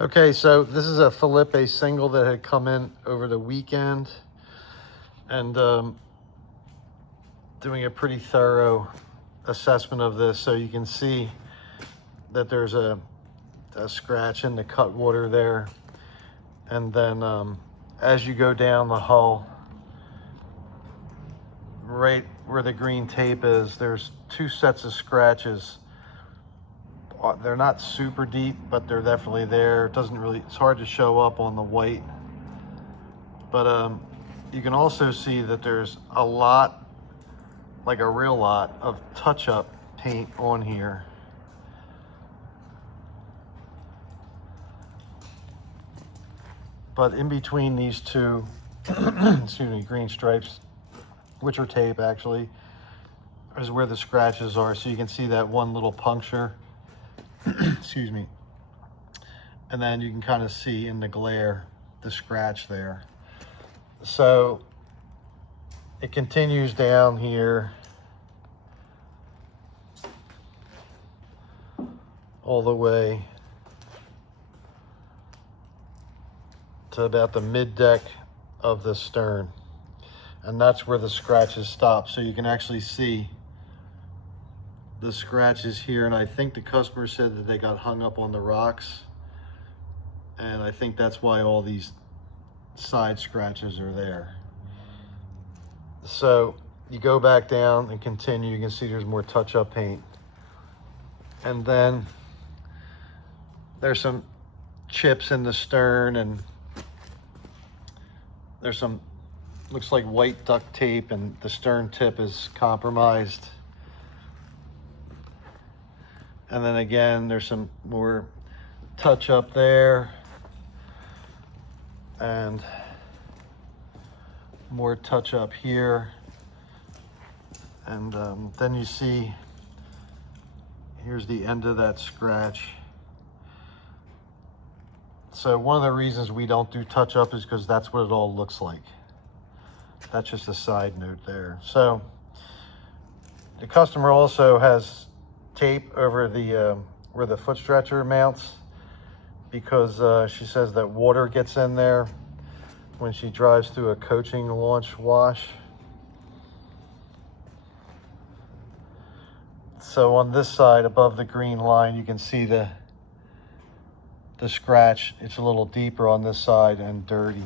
Okay, so this is a Filippi single that had come in over the weekend, and doing a pretty thorough assessment of this. So you can see that there's a scratch in the cut water there. And then as you go down the hull, right where the green tape is, there's two sets of scratches. They're not super deep, but they're definitely there. It doesn't really, it's hard to show up on the white. But you can also see that there's a lot, like a real lot of touch-up paint on here. But in between these two, excuse me, green stripes, which are tape actually, is where the scratches are. So you can see that one little puncture, excuse me. And then you can kind of see in the glare, the scratch there. So it continues down here all the way to about the mid deck of the stern, and that's where the scratches stop. So you can actually see the scratches here, and I think the customer said that they got hung up on the rocks, and I think that's why all these side scratches are there. So you go back down and continue, you can see there's more touch-up paint, and then there's some chips in the stern, and there's some, looks like white duct tape, and the stern tip is compromised. And then again, there's some more touch up there, and more touch up here. And then you see, here's the end of that scratch. So one of the reasons we don't do touch up is because that's what it all looks like. That's just a side note there. So the customer also has tape over the where the foot stretcher mounts, because she says that water gets in there when she drives through a coaching launch wash. So on this side above the green line, you can see the scratch. It's a little deeper on this side and dirty.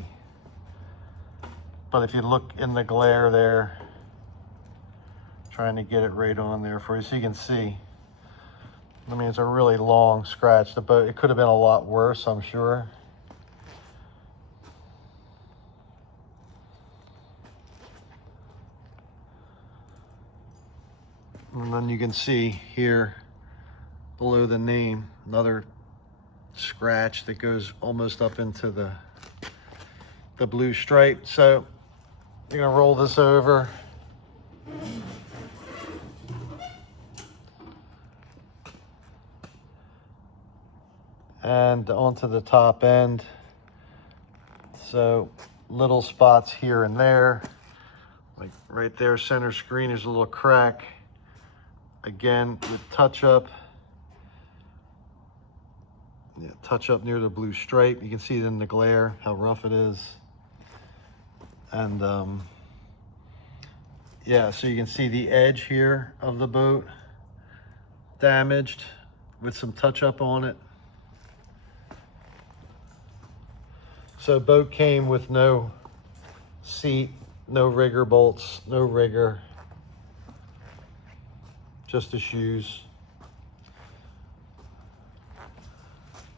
But if you look in the glare there, trying to get it right on there for you so you can see. I mean, it's a really long scratch. The boat, it could have been a lot worse, I'm sure. And then you can see here below the name, another scratch that goes almost up into the blue stripe. So you're gonna roll this over. And onto the top end. So little spots here and there. Like right there, center screen, is a little crack. Again, with touch up. Yeah, touch up near the blue stripe. You can see it in the glare, how rough it is. And yeah, so you can see the edge here of the boat damaged with some touch up on it. So boat came with no seat, no rigger bolts, no rigger, just the shoes.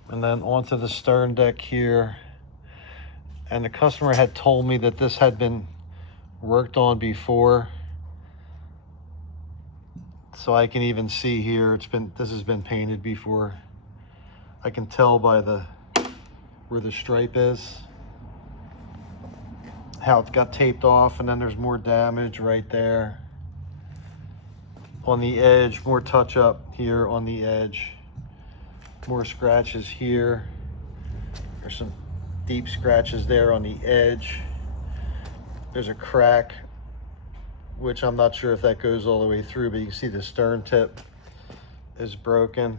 And then onto the stern deck here. And the customer had told me that this had been worked on before. So I can even see here, this has been painted before. I can tell by where the stripe is, how it got taped off, and then there's more damage right there. On the edge, more touch up here on the edge. More scratches here. There's some deep scratches there on the edge. There's a crack, which I'm not sure if that goes all the way through, but you can see the stern tip is broken.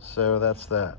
So that's that.